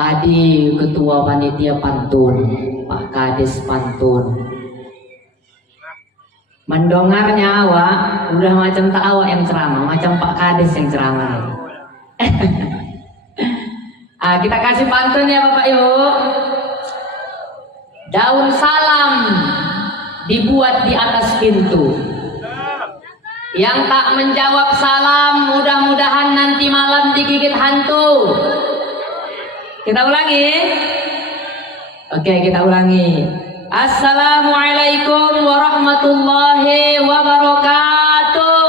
Tadi ketua panitia pantun, Pak Kades pantun. Mendengarnya awak udah macam tak awak yang ceramah, macam Pak Kades yang ceramah. Kita kasih pantun ya Bapak Ibu. Daun salam dibuat di atas pintu. Yang tak menjawab salam mudah-mudahan nanti malam digigit hantu. Kita ulangi. Oke, kita ulangi. Assalamualaikum warahmatullahi wabarakatuh.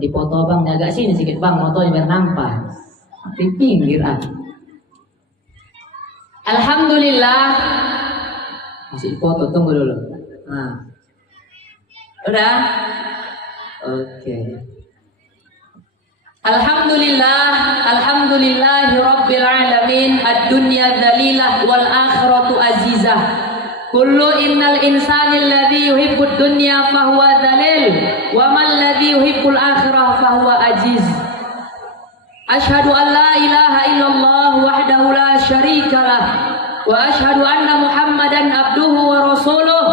Dipoto bang, agak sini sedikit bang, motonya biar nampak. Di pinggir Alhamdulillah. Masih foto, tunggu dulu. Nah. Udah? Oke. Alhamdulillahi rabbil alamin. Ad-dunya dzalilah wal akhiratu azizah. Kullu innal insani alladhi yuhibbud dunya fahuwa dzalil wa man alladhi yuhibbul akhirah fahuwa aziz. Asyhadu an la ilaha illallah wahdahu la syarikalah wa asyhadu anna Muhammadan abduhu wa rasuluh.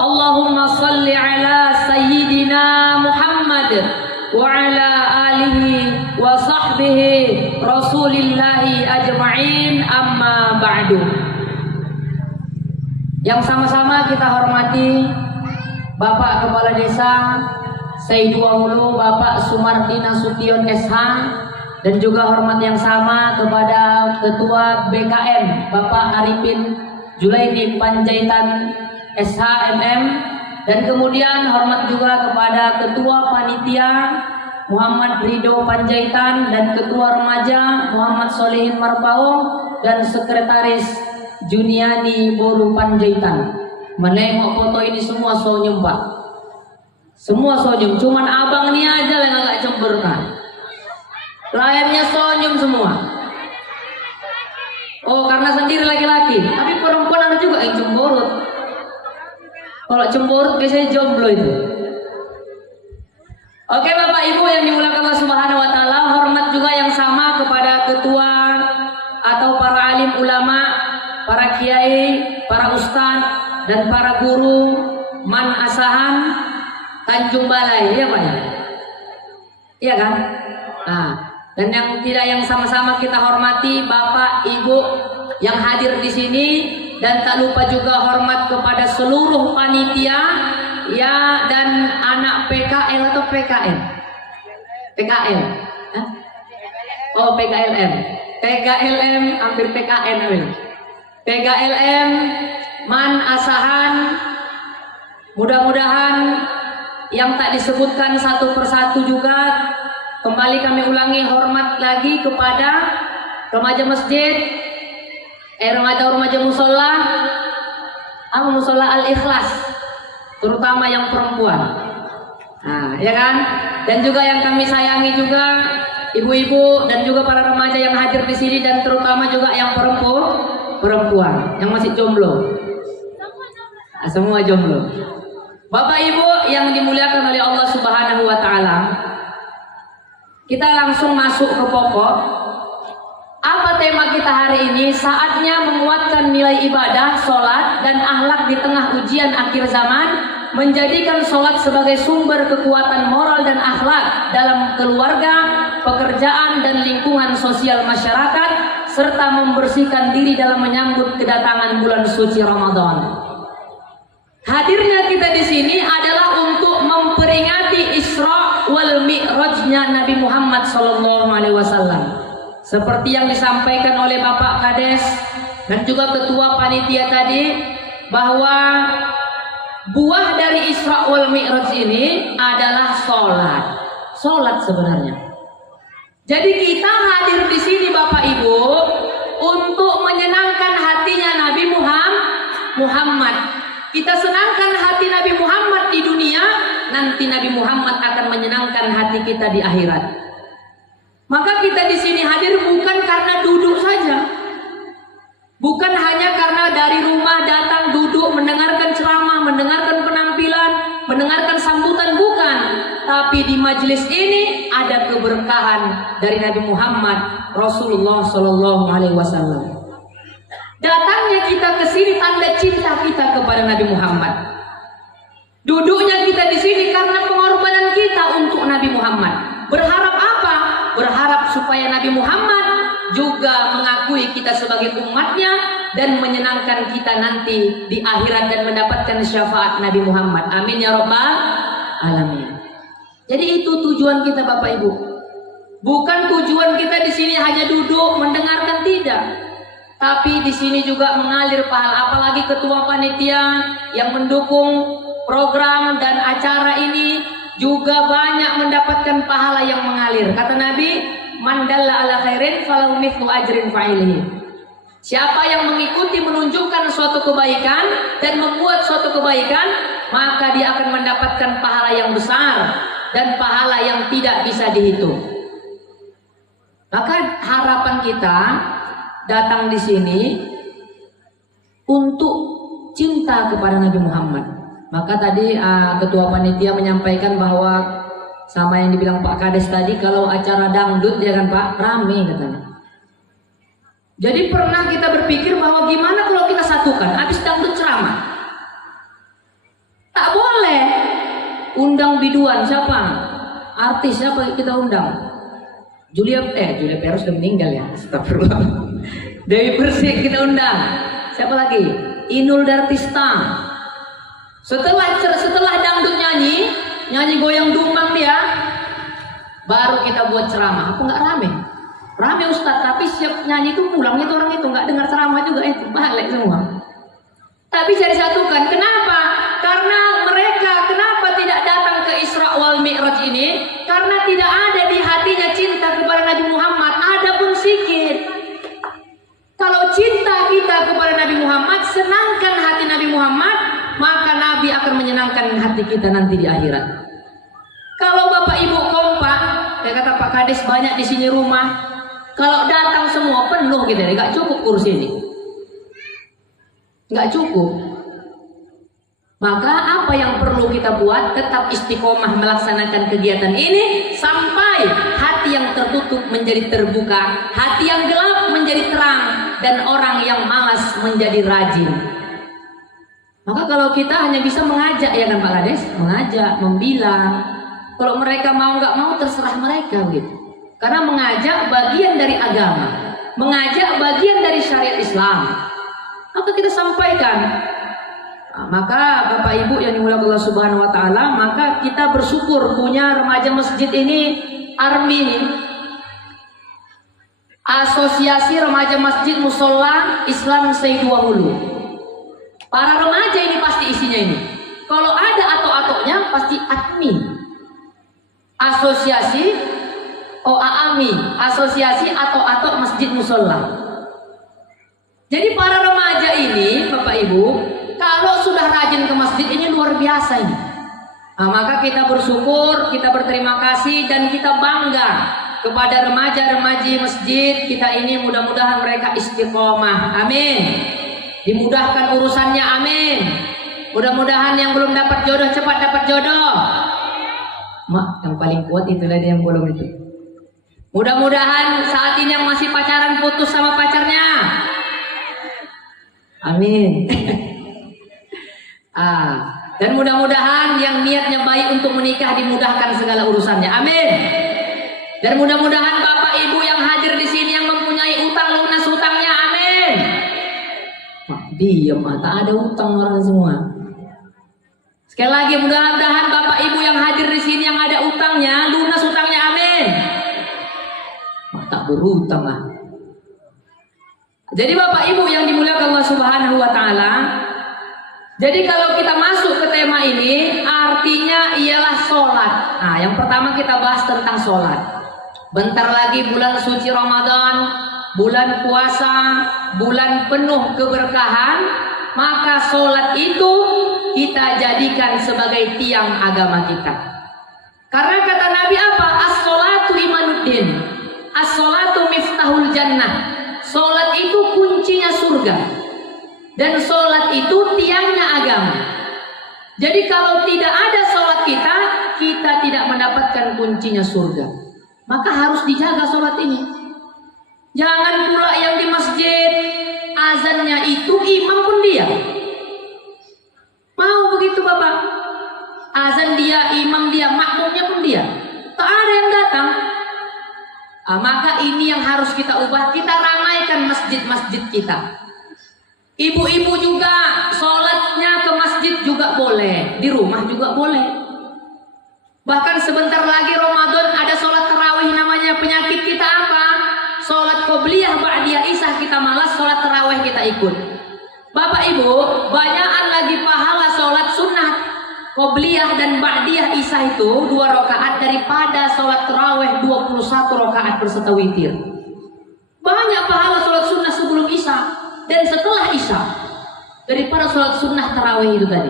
Allahumma salli ala sayyidina Muhammad wa ala alihi wa sahbihi rasulillahi ajma'in, amma ba'du. Yang sama-sama kita hormati Bapak Kepala Desa Sayyidua Hulu Bapak Sumardi Nasution SH, dan juga hormat yang sama kepada Ketua BKM Bapak Arifin Julaidi Panjaitan SHMM, dan kemudian hormat juga kepada Ketua Panitia Muhammad Ridho Panjaitan dan Ketua Remaja Muhammad Solehin Marpaung dan Sekretaris Juniani Boru Panjaitan. Menengok foto ini semua senyum Pak, semua senyum, cuman abang ini aja yang agak cemberkan. Lainnya senyum semua. Oh, karena sendiri laki-laki, tapi perempuan ada juga yang cemborot. Kalau cemborot biasanya jomblo itu. Oke Bapak Ibu yang dimuliakan Allah Subhanahu wa taala, hormat juga yang sama kepada ketua atau para alim ulama, para kiai, para ustadz dan para guru Man Asahan Tanjung Balai, ya Pak ya? Iya kan? Nah, dan yang sama-sama kita hormati Bapak Ibu yang hadir di sini, dan tak lupa juga hormat kepada seluruh panitia ya, dan anak PKL atau PKN? PKL. Hah? Oh, PKLM. PKLM hampir PKN. PKLM Man Asahan, mudah-mudahan yang tak disebutkan satu persatu juga kembali kami ulangi hormat lagi kepada remaja masjid, remaja musola, musola Al-Ikhlas, terutama yang perempuan. Nah, ya kan? Dan juga yang kami sayangi juga ibu-ibu dan juga para remaja yang hadir di sini, dan terutama juga yang perempuan yang masih jomblo. Semua jomblo. Bapak Ibu yang dimuliakan oleh Allah Subhanahu wa taala, kita langsung masuk ke pokok. Apa tema kita hari ini? Saatnya menguatkan nilai ibadah, sholat, dan akhlak di tengah ujian akhir zaman, menjadikan sholat sebagai sumber kekuatan moral dan akhlak dalam keluarga, pekerjaan, dan lingkungan sosial masyarakat, serta membersihkan diri dalam menyambut kedatangan bulan suci Ramadan. Hadirnya kita di sini adalah untuk memperingati Isra wal Mi'rajnya Nabi Muhammad SAW. Seperti yang disampaikan oleh Bapak Kades dan juga Ketua Panitia tadi, bahwa buah dari Isra wal Mi'raj ini adalah sholat. Sholat sebenarnya. Jadi kita hadir di sini Bapak Ibu untuk menyenangkan hatinya Nabi Muhammad. Kita senangkan hati Nabi Muhammad di dunia, nanti Nabi Muhammad akan menyenangkan hati kita di akhirat. Maka kita di sini hadir bukan karena duduk saja, bukan hanya karena dari rumah datang duduk mendengarkan ceramah, mendengarkan penampilan, mendengarkan sambutan, bukan. tapi di majelis ini ada keberkahan dari Nabi Muhammad Rasulullah Shallallahu Alaihi Wasallam. Datangnya kita ke sini tanda cinta kita kepada Nabi Muhammad. Duduknya kita di sini karena pengorbanan kita untuk Nabi Muhammad. Berharap apa? Berharap supaya Nabi Muhammad juga mengakui kita sebagai umatnya dan menyenangkan kita nanti di akhirat dan mendapatkan syafaat Nabi Muhammad. Amin ya rabbal alamin. Jadi itu tujuan kita Bapak Ibu. Bukan tujuan kita di sini hanya duduk mendengarkan, tidak. Tapi di sini juga mengalir pahala, apalagi ketua panitia yang mendukung program dan acara ini juga banyak mendapatkan pahala yang mengalir. Kata Nabi, man dalla ala khairin falahu mithlu ajrin fa'ilihi. Siapa yang mengikuti menunjukkan suatu kebaikan dan membuat suatu kebaikan, maka dia akan mendapatkan pahala yang besar dan pahala yang tidak bisa dihitung. Maka harapan kita datang di sini untuk cinta kepada Nabi Muhammad. Maka tadi ketua panitia menyampaikan bahwa sama yang dibilang Pak Kades tadi, kalau acara dangdut ya kan Pak, rame katanya. Jadi pernah kita berpikir bahwa gimana kalau kita satukan, habis dangdut ceramah. Tak boleh. Undang biduan siapa? Artis siapa kita undang? Julia Perez sudah meninggal ya. Astagfirullah. Dewi Persik kita undang. Siapa lagi? Inul Daratista. Setelah dangdut nyanyi goyang dumang dia, baru kita buat ceramah. Apa nggak rame? Rame Ustadz, tapi siap nyanyi itu pulang itu orang itu nggak dengar ceramah juga, itu balik semua. Tapi saya disatukan. Kenapa? Karena mereka kenapa tidak datang ke Isra wal Mi'raj ini? Karena tidak ada di hatinya cinta kepada Nabi Muhammad. Ada pun sikit. Kalau cinta kita kepada Nabi Muhammad, senangkan hati Nabi Muhammad, maka Nabi akan menyenangkan hati kita nanti di akhirat. Kalau Bapak Ibu kompak, kayak kata Pak Kades banyak di sini rumah, kalau datang semua penuh gitu, nggak cukup kursi ini, nggak cukup. Maka apa yang perlu kita buat? Tetap istiqomah melaksanakan kegiatan ini sampai hati yang tertutup menjadi terbuka, hati yang gelap menjadi terang, dan orang yang malas menjadi rajin. Maka kalau kita hanya bisa mengajak, ya kan Pak Kades, mengajak, membilang. Kalau mereka mau nggak mau terserah mereka gitu. Karena mengajak bagian dari agama, mengajak bagian dari syariat Islam. Maka kita sampaikan. Maka Bapak Ibu yang dimuliakan Allah Subhanahu wa taala, maka kita bersyukur punya remaja masjid ini, ARMI, Asosiasi Remaja Masjid Musola Islam Seidua Hulu. Para remaja ini pasti isinya ini. Kalau ada atok-atoknya pasti ATMI. Asosiasi OAAMI, Asosiasi Atok-atok Masjid Musola. Jadi para remaja ini Bapak Ibu, kalau sudah rajin ke masjid ini luar biasa ini. Nah, maka kita bersyukur, kita berterima kasih, dan kita bangga kepada remaja-remaji masjid kita ini. Mudah-mudahan mereka istiqomah, amin. Dimudahkan urusannya, amin. Mudah-mudahan yang belum dapat jodoh cepat dapat jodoh. Mak, yang paling kuat itulah dia yang belum itu. Mudah-mudahan saat ini yang masih pacaran putus sama pacarnya, amin. Dan mudah-mudahan yang niatnya baik untuk menikah dimudahkan segala urusannya, amin. Dan mudah-mudahan Bapak Ibu yang hadir di sini yang mempunyai utang lunas hutangnya, amin. Diam, tak ada utang orang semua. Sekali lagi, mudah-mudahan Bapak Ibu yang hadir di sini yang ada utangnya lunas hutangnya, amin. Tak berhutang lah. Jadi Bapak Ibu yang dimuliakan Allah Subhanahu wa taala, jadi kalau kita masuk ke tema ini, artinya ialah sholat. Nah, yang pertama kita bahas tentang sholat. Bentar lagi bulan suci Ramadan, bulan puasa, bulan penuh keberkahan. Maka sholat itu kita jadikan sebagai tiang agama kita. Karena kata Nabi apa? As-sholatu imanuddin, as-sholatu miftahul jannah. Sholat itu kuncinya surga. Dan sholat itu tiangnya agama. Jadi kalau tidak ada sholat kita, kita tidak mendapatkan kuncinya surga. Maka harus dijaga sholat ini. Jangan pula yang di masjid azannya itu imam pun dia. Mau begitu Bapak? Azan dia, imam dia, makmumnya pun dia. Tak ada yang datang. Maka ini yang harus kita ubah. Kita ramaikan masjid-masjid kita. Ibu-ibu juga sholatnya ke masjid juga boleh, di rumah juga boleh. Bahkan sebentar lagi Ramadan ada sholat tarawih. Namanya penyakit kita apa? Sholat qobliyah ba'diyah isah kita malas, sholat tarawih kita ikut. Bapak Ibu, banyakan lagi pahala sholat sunnah qobliyah dan ba'diyah isah itu 2 rakaat daripada sholat tarawih 21 rakaat berserta witir. Banyak pahala sholat sunnah sebelum isya dan setelah isya daripada sholat sunnah tarawih itu tadi.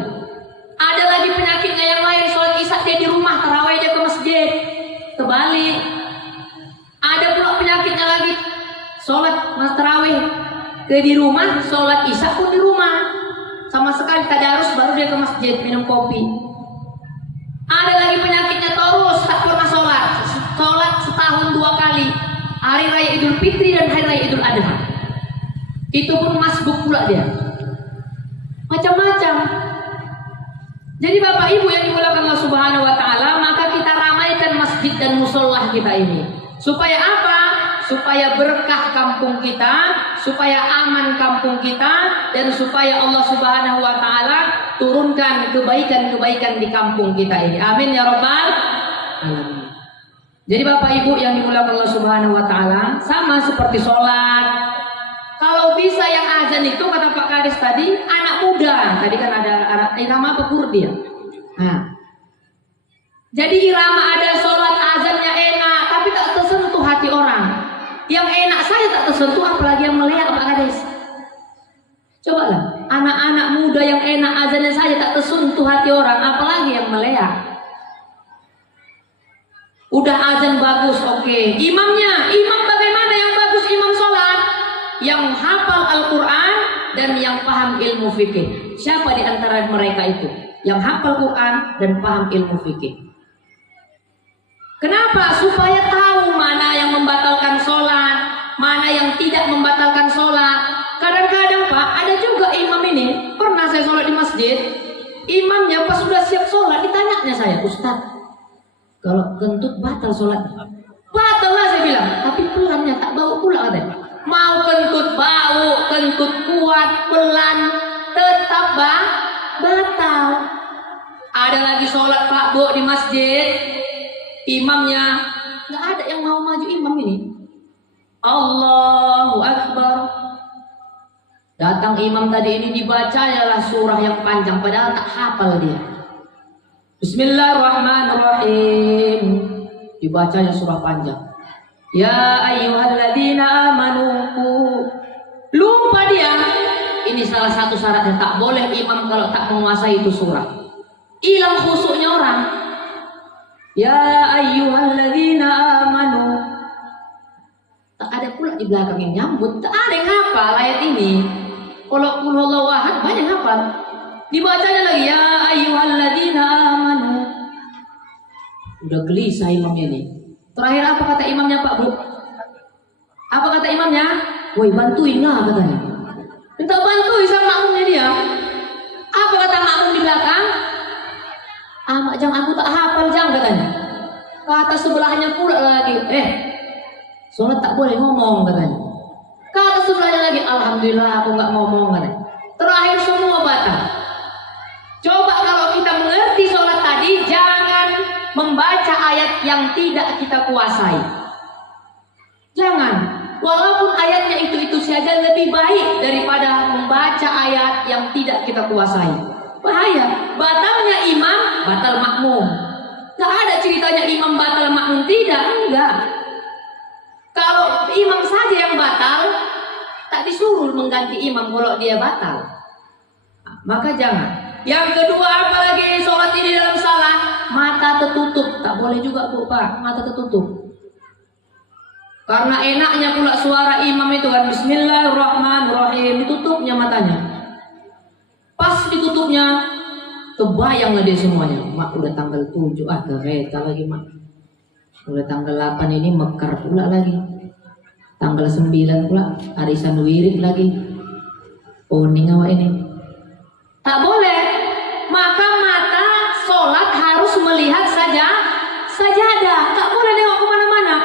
Ada lagi penyakitnya yang lain, sholat isya dia di rumah, tarawih dia ke masjid. Terbalik. Ada pula penyakitnya lagi, sholat tarawih ke di rumah, sholat isya pun di rumah. Sama sekali tadarus baru dia ke masjid minum kopi. Ada lagi penyakitnya terus tak pernah sholat setahun 2 kali, hari raya Idul Fitri dan hari raya Idul Adha. Itu pun masbuk pula dia. Macam-macam. Jadi Bapak Ibu yang dimuliakan Allah Subhanahu wa taala, maka kita ramaikan masjid dan musholah kita ini. Supaya apa? Supaya berkah kampung kita, supaya aman kampung kita, dan supaya Allah Subhanahu wa taala turunkan kebaikan-kebaikan di kampung kita ini. Amin ya rabbal alamin. Jadi Bapak Ibu yang dimuliakan Allah Subhanahu wa taala, sama seperti sholat. Kalau bisa yang azan itu kata Pak Kadis tadi anak muda. Tadi kan ada irama apa kurdi ya? Nah. Jadi irama ada sholat azannya enak, tapi tak tersentuh hati orang. Yang enak saya tak tersentuh, apalagi yang meleak Pak Kadis. Coba lah, anak-anak muda yang enak azannya saya tak tersentuh hati orang, apalagi yang meleak. Udah azan bagus, oke. Imam bagaimana yang bagus imam sholat? Yang hafal Al-Quran dan yang paham ilmu fikih. Siapa di antara mereka itu? Yang hafal Quran dan paham ilmu fikih. Kenapa? Supaya tahu mana yang membatalkan sholat, mana yang tidak membatalkan sholat. Kadang-kadang Pak, ada juga imam ini, pernah saya sholat di masjid, imamnya pas sudah siap sholat, ditanyanya saya, Ustaz, kalau kentut batal sholatnya? Batal lah saya bilang, tapi pelannya tak bau pula katanya. Mau kentut bau, kentut kuat, pelan, tetap batal. Ada lagi sholat Pak Bu di masjid, imamnya nggak ada yang mau maju imam ini. Allahu Akbar. Datang imam tadi ini dibacalah surah yang panjang, padahal tak hafal dia. Bismillahirrahmanirrahim. Dibacanya surah panjang. Ya ayyuhalladzina amanu. Lupa dia. Ini salah satu syaratnya, tak boleh imam kalau tak menguasai itu surah. Hilang khusyuknya orang. Ya ayyuhalladzina amanu. Tak ada pula di belakang yang nyambut. Tak ada yang hafal ayat ini. Kalau qul huwallahu ahad banyak hafal. Dibacanya lagi ya ayyuhalladzina amanu. Udah gelisah imamnya ini. Terakhir apa kata imamnya Pak Bu? Apa kata imamnya? Woi bantuin lah katanya. Minta bantuin sama makmumnya dia. Apa kata makmum di belakang? Mak Jang aku tak hafal Jang katanya. Kata sebelahnya pula lagi, sholat tak boleh ngomong katanya. Kata sebelahnya lagi, alhamdulillah aku nggak ngomong katanya. Terakhir semua batal. Coba kalau kita mengerti sholat tadi, jangan membaca ayat yang tidak kita kuasai. Jangan, walaupun ayatnya itu saja lebih baik daripada membaca ayat yang tidak kita kuasai. Bahaya, batalnya imam, batal makmum. Gak ada ceritanya imam batal makmum, enggak. Kalau imam saja yang batal, tak disuruh mengganti imam kalau dia batal. Maka jangan. Yang kedua, apalagi sholat ini dalam salah, mata tertutup. Tak boleh juga Bu Pak, mata tertutup. Karena enaknya pula suara imam itu kan Bismillahirrahmanirrahim, ditutupnya matanya. Pas ditutupnya, Kebayanglah dia semuanya. Mak udah tanggal 7, kereta lagi mak. Udah tanggal 8 ini mekar pula lagi. Tanggal 9 pula arisan wirid lagi. Poning awak ini. Tak boleh. Maka mata sholat harus melihat sajadah. Tak boleh nengok kemana-mana.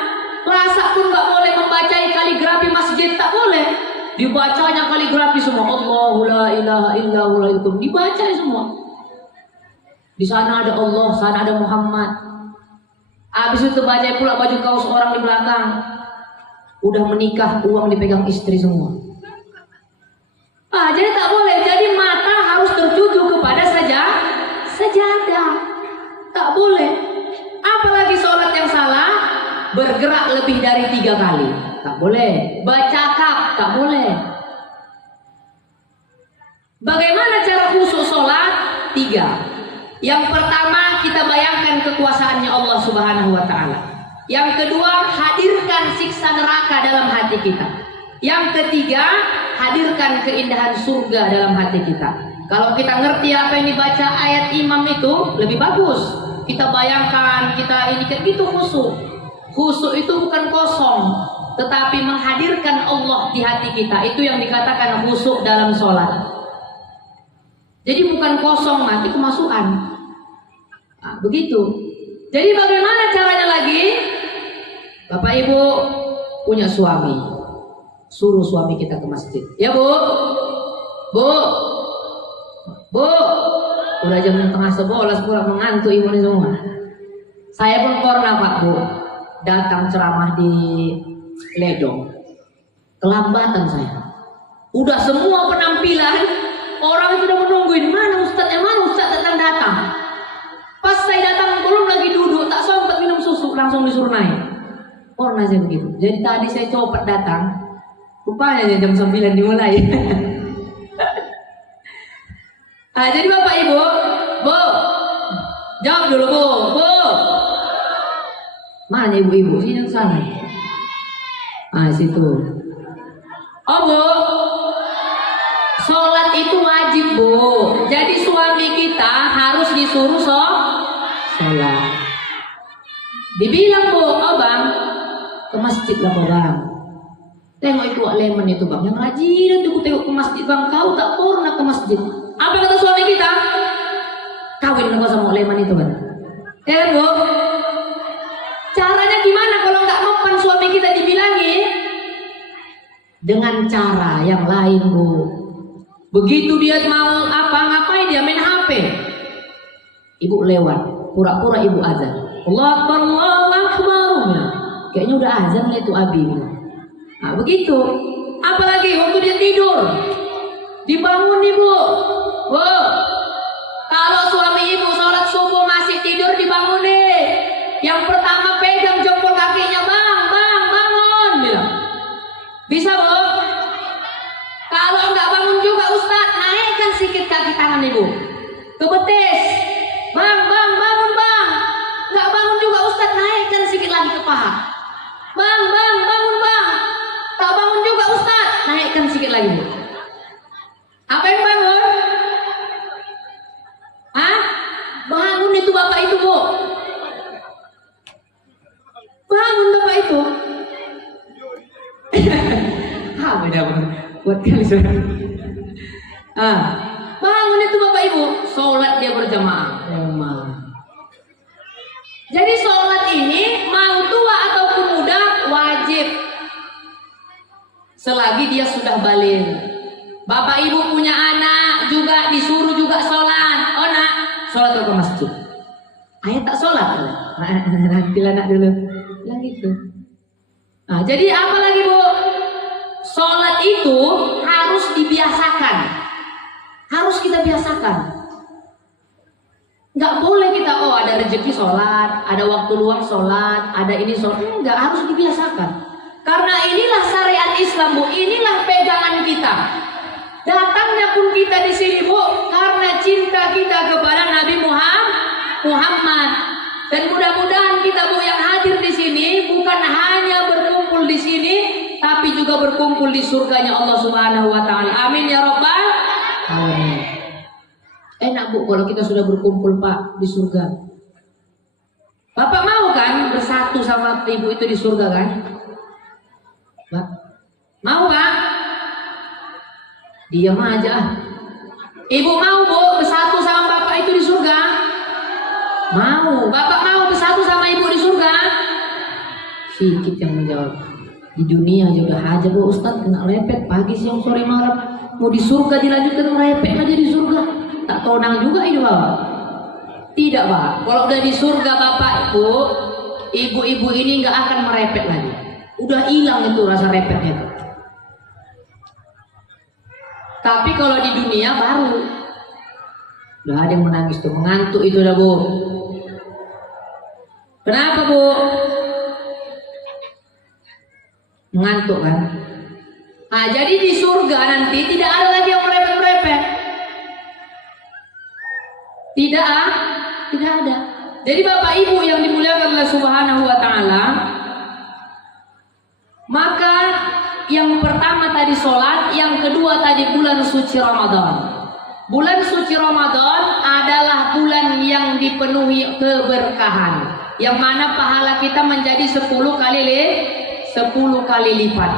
Lasak pun gak boleh membaca kaligrafi masjid, tak boleh. Dibacanya kaligrafi semua. Allahu la ilaha illallah itu dibaca semua. Di sana ada Allah, sana ada Muhammad. Habis itu baca pula baju kaos orang di belakang. Udah menikah, uang dipegang istri semua. Jadi tak boleh. Jadi mata harus tertuju kepada sajadah. Tak boleh. Apalagi sholat yang salah, bergerak lebih dari 3 kali. Tak boleh. Bercakap, tak boleh. Bagaimana cara khusyuk sholat? 3. Yang pertama, kita bayangkan kekuasaannya Allah Subhanahu wa Ta'ala. Yang kedua, hadirkan siksa neraka dalam hati kita. Yang ketiga, hadirkan keindahan surga dalam hati kita. Kalau kita ngerti apa yang dibaca ayat imam itu, lebih bagus. Kita bayangkan, kita ini kan gitu khusyuk. Khusyuk itu bukan kosong, tetapi menghadirkan Allah di hati kita. Itu yang dikatakan khusyuk dalam sholat. Jadi bukan kosong, nanti kemasukan. Begitu. Jadi bagaimana caranya lagi? Bapak Ibu punya suami, suruh suami kita ke masjid. Ya Bu, udah jam 10:30 pulang mengantuk ibu ini semua. Saya pun pernah Pak Bu datang ceramah di Ledong, kelambatan saya. Udah semua penampilan, orang sudah menungguin mana ustadznya, mana ustadz datang. Pas saya datang belum lagi duduk, tak sempat minum susu, langsung disuruh naik. Pernah saya begitu. Jadi tadi saya coba datang, rupanya jam 9 dimulai. Jadi Bapak Ibu, Bu, jawab dulu Bu. Mana ibu-ibu? Sini sana. Situ. Oh Bu, sholat itu wajib Bu. Jadi suami kita harus disuruh sholat. Dibilang Bu, Bang, ke masjid lah Bang. Tengok itu Leman itu Bang, yang rajin tuh tengok ke masjid Bang. Kau tak pernah ke masjid. Apa kata suami kita? Kawin kau sama Leman itu kan? Bu, caranya gimana kalau nggak mempan suami kita dibilangin? Dengan cara yang lain Bu. Begitu dia mau ngapain dia main HP. Ibu lewat, pura-pura ibu azan. Allahu Akbar. Kayaknya udah azan lah itu Abi. Begitu. Apalagi waktu dia tidur, dibangun ibu. Kalau suami ibu sholat subuh masih tidur, dibangun deh. Yang pertama pegang jempol kakinya, bang bangun, bilang. Bisa Bu? Kalau nggak bangun juga Ustaz, naikkan sedikit kaki tangan ibu ke betis. Bang bangun bang. Nggak bangun juga Ustaz, naikkan sedikit lagi ke paha. Bang bangun bang. Tak bangun juga Ustaz, naikkan sedikit lagi Bu. Apa yang bangun? Bangun itu bapak itu Bu. Bangun bapak itu. Beda buat kali sudah. Bangun itu bapak ibu, sholat dia berjamaah. Jadi sholat ini mau tua ataupun muda wajib, selagi dia sudah balik. Bapak ibu punya anak juga disuruh juga sholat. Oh nak, sholat ke masjid. Ayah tak sholat. Nanti anak dulu. Yang itu. Jadi apa lagi Bu? Sholat itu harus dibiasakan. Harus kita biasakan. Nggak boleh kita, ada rezeki sholat, ada waktu luang sholat, ada ini sholat. Enggak, harus dibiasakan. Karena inilah syariat Islam Bu, inilah pegangan kita. Datangnya pun kita di sini Bu, karena cinta kita kepada Nabi Muhammad. Dan mudah-mudahan kita Bu yang hadir di sini bukan hanya berkumpul di sini, tapi juga berkumpul di surganya Allah Subhanahu wa Ta'ala. Amin ya Rabbal Alamin. enak Bu kalau kita sudah berkumpul Pak di surga. Bapak mau kan bersatu sama ibu itu di surga kan? Pak, mau Pak? Diam aja. Ibu mau Bu bersatu sama bapak itu di surga? Mau. Bapak mau bersatu sama ibu di surga? Sikit yang menjawab. Di dunia aja udah hajar Bu Ustaz, kena lepet pagi siang sore malam. Mau di surga dilanjutkan merepet aja di surga. Tak tonang juga itu Bapak. Tidak Pak. Kalau udah di surga Bapak Ibu, ibu-ibu ini nggak akan merepet lagi. Udah hilang itu rasa repetnya itu. Tapi kalau di dunia baru. Udah ada yang menangis tuh, mengantuk itu dah Bu. Kenapa Bu? Mengantuk kan? Nah, jadi di surga nanti tidak ada lagi yang merepet-merepet. Tidak ada. Jadi Bapak Ibu yang dimuliakan oleh Subhanahu wa taala, maka yang pertama tadi sholat, yang kedua tadi bulan suci Ramadan. Bulan suci Ramadan adalah bulan yang dipenuhi keberkahan, yang mana pahala kita menjadi 10 kali lipat.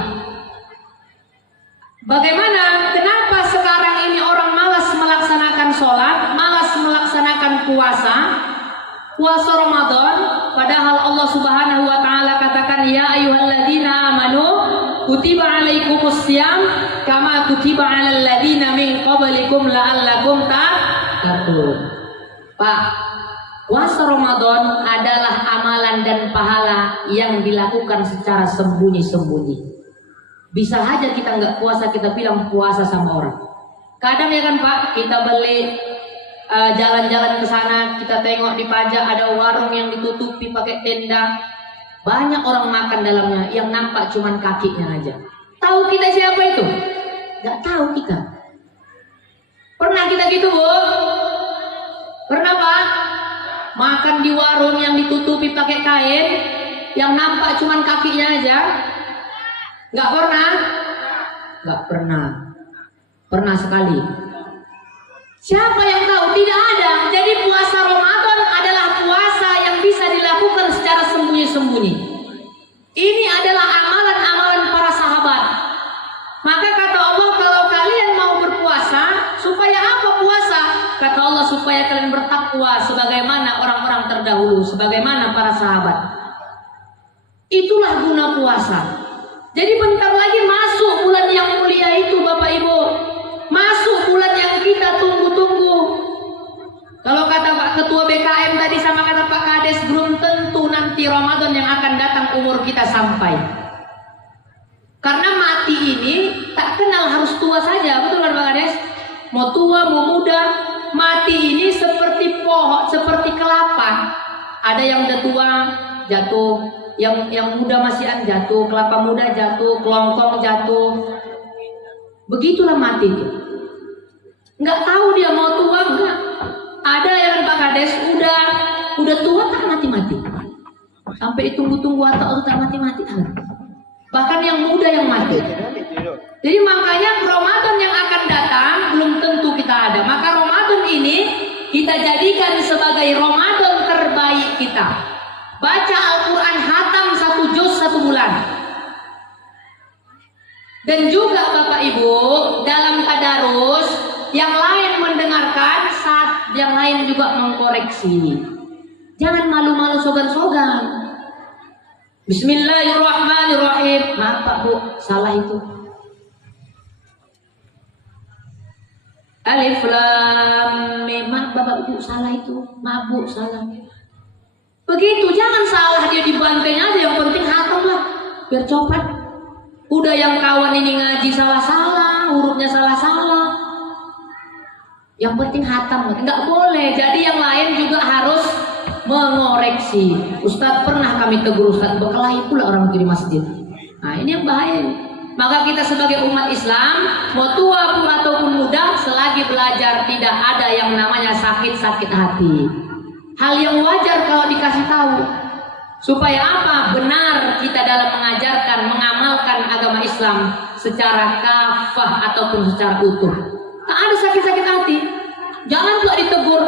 Bagaimana? Kenapa sekarang ini orang malas melaksanakan sholat, malas melaksanakan puasa Ramadan, padahal Allah Subhanahu wa taala katakan ya ayyuhalladzina amanu kutiba alaikumus syiyam kama kutiba alal ladzina min qablikum la'allakum tattaqun. Pak, puasa Ramadan adalah amalan dan pahala yang dilakukan secara sembunyi-sembunyi. Bisa aja kita nggak puasa, kita bilang puasa sama orang. Kadang ya kan Pak, kita beli jalan-jalan ke sana, kita tengok di pajak ada warung yang ditutupi pakai tenda. Banyak orang makan dalamnya, yang nampak cuman kakinya aja. Tahu kita siapa itu? Nggak tahu kita. Pernah kita gitu Bu? Pernah Pak? Makan di warung yang ditutupi pakai kain, yang nampak cuman kakinya aja? Nggak pernah? Nggak pernah. Pernah sekali. Siapa yang tahu? Tidak ada. Jadi puasa Ramadan adalah puasa yang bisa dilakukan secara sembunyi-sembunyi. Ini adalah amalan-amalan para sahabat. Maka kata Allah, kalau kalian mau berpuasa, supaya apa puasa? Kata Allah, supaya kalian bertakwa sebagaimana orang-orang terdahulu, sebagaimana para sahabat. Itulah guna puasa. Jadi bentar lagi masuk bulan yang mulia itu Bapak Ibu. Masuk bulan yang kita tunggu-tunggu. Kalau kata Pak Ketua BKM tadi sama kata Pak Kades, belum tentu nanti Ramadan yang akan datang umur kita sampai. Karena mati ini tak kenal harus tua saja, betul kan Pak Kades? Mau tua, mau muda, mati ini seperti pohon, seperti kelapa. Ada yang udah tua, jatuh. Yang muda masih jatuh, kelapa muda jatuh, kelongkong jatuh. Begitulah mati itu. Nggak tahu dia mau tua enggak. Ada yang Pak Kades udah tua tak mati-mati. Sampai ditunggu-tunggu atau tak mati-mati. Bahkan yang muda yang mati. Jadi makanya Ramadan yang akan datang belum tentu kita ada. Maka Ramadan ini kita jadikan sebagai Ramadan terbaik kita. Baca Al-Quran hatam 1 juz 1 bulan. Dan juga Bapak Ibu dalam tadarus, yang lain mendengarkan, saat yang lain juga mengkoreksi. Jangan malu-malu sogan-sogan. Bismillahirrahmanirrahim. Maaf Pak Bu, salah itu. Alif Lam Mim. Maaf Bapak Bu, salah itu. Maaf Bu, salah. Begitu, jangan salah dia dibanting aja, yang penting hatam lah, biar cepat. Udah yang kawan ini ngaji salah-salah, hurufnya salah-salah, yang penting hatam, nggak boleh. Jadi yang lain juga harus mengoreksi. Ustadz pernah kami tegur, Ustadz berkelahi pula orang itu di masjid. Nah ini yang bahaya. Maka kita sebagai umat Islam, mau tua pun ataupun muda, selagi belajar tidak ada yang namanya sakit-sakit hati. Hal yang wajar kalau dikasih tahu. Supaya apa? Benar kita dalam mengajarkan, mengamalkan agama Islam secara kafah ataupun secara utuh. Tak ada sakit-sakit hati. Jangan pula ditegur.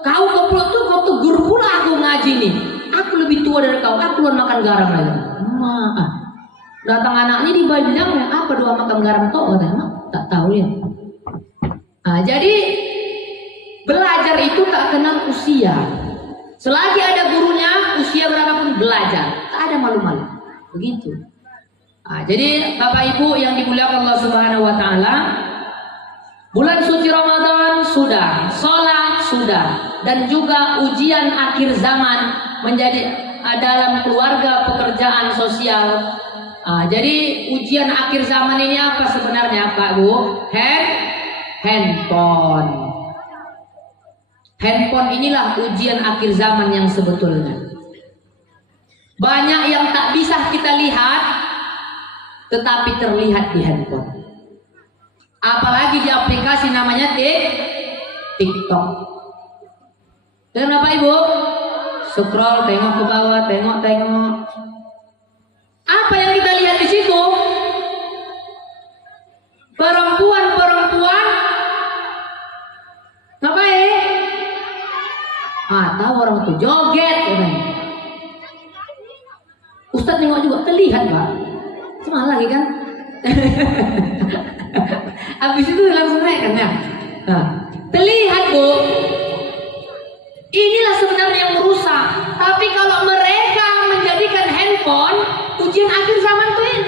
Kau keplok tuh kau tegur pula aku ngaji nih. Aku lebih tua dari kau. Aku luar makan garam lagi. Datang anaknya dibilang apa doa makan garam toh katanya. Tak tahu ya. Jadi belajar itu tak kenal usia. Selagi ada gurunya, usia berapapun belajar, tak ada malu-malu. Begitu. Jadi Bapak Ibu yang dimuliakan Allah Subhanahu Wa Taala, bulan suci Ramadan sudah, sholat sudah, dan juga ujian akhir zaman menjadi dalam keluarga pekerjaan sosial. Jadi ujian akhir zaman ini apa sebenarnya Pak Bu? Handphone. Handphone inilah ujian akhir zaman yang sebetulnya. Banyak yang tak bisa kita lihat, tetapi terlihat di handphone. Apalagi di aplikasi namanya TikTok. Kenapa Ibu? Scroll, tengok ke bawah, tengok. Apa yang kita lihat di situ? Perempuan ngapain? Tahu orang itu joget, Ustadz nengok juga, terlihat Pak. Cuma lagi kan? Habis itu langsung naik kan ya? Terlihat Bu. Inilah sebenarnya yang merusak. Tapi kalau mereka menjadikan handphone, ujian akhir zaman tuh ini,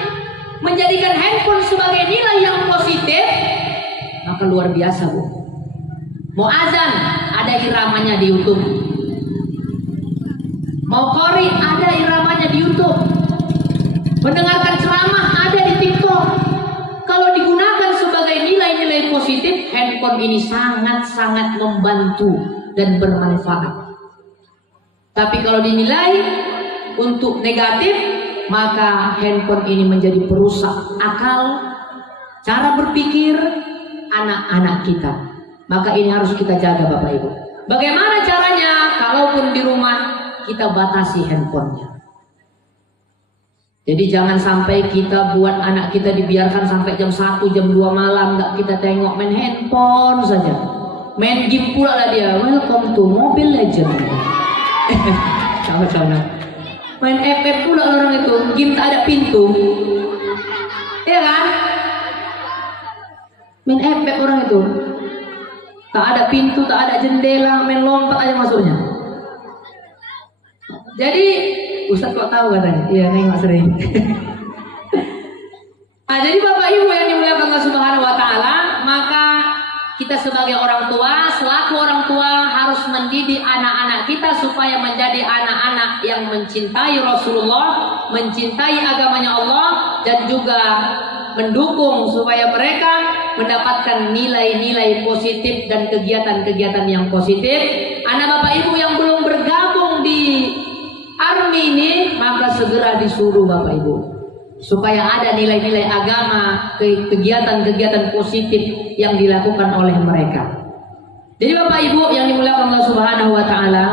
menjadikan handphone sebagai nilai yang positif, maka luar biasa Bu. Mau azan, ada iramanya di YouTube. Mau qori, ada iramanya di YouTube. Mendengarkan ceramah, ada di TikTok. Kalau digunakan sebagai nilai-nilai positif, handphone ini sangat-sangat membantu dan bermanfaat. Tapi kalau dinilai untuk negatif, maka handphone ini menjadi perusak akal, cara berpikir anak-anak kita. Maka ini harus kita jaga Bapak Ibu. Bagaimana caranya? Kalaupun di rumah kita batasi handphonenya. Jadi jangan sampai kita buat anak kita dibiarkan sampai jam 1, jam 2 malam nggak kita tengok, main handphone saja. Main game pula lah dia. Welcome to Mobile Legend. Sama-sama. Main FF pula orang itu. Game tak ada pintu. Iya kan? Main FF orang itu. Tak ada pintu, tak ada jendela, main lompat aja masuknya. Jadi, Ustadz kok tahu katanya? Iya, nengok sering. Jadi Bapak Ibu yang dimuliakan Allah Subhanahu Wa Taala, maka kita sebagai orang tua, selaku orang tua harus mendidik anak-anak kita supaya menjadi anak-anak yang mencintai Rasulullah, mencintai agamanya Allah, dan juga mendukung supaya mereka mendapatkan nilai-nilai positif dan kegiatan-kegiatan yang positif. Anak Bapak Ibu yang belum bergabung di ARMI ini, maka segera disuruh Bapak Ibu supaya ada nilai-nilai agama, kegiatan-kegiatan positif yang dilakukan oleh mereka. Jadi Bapak Ibu yang dimuliakan Allah Subhanahu Wa Taala,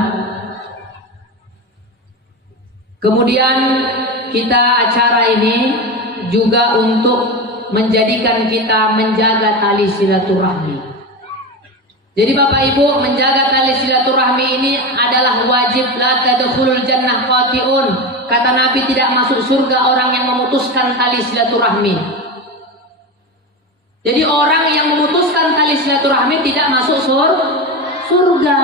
kemudian kita acara ini juga untuk menjadikan kita menjaga tali silaturahmi. Jadi Bapak Ibu, menjaga tali silaturahmi ini adalah wajib. La tadkhulul jannah qati'un. Kata Nabi, tidak masuk surga orang yang memutuskan tali silaturahmi. Jadi orang yang memutuskan tali silaturahmi tidak masuk surga.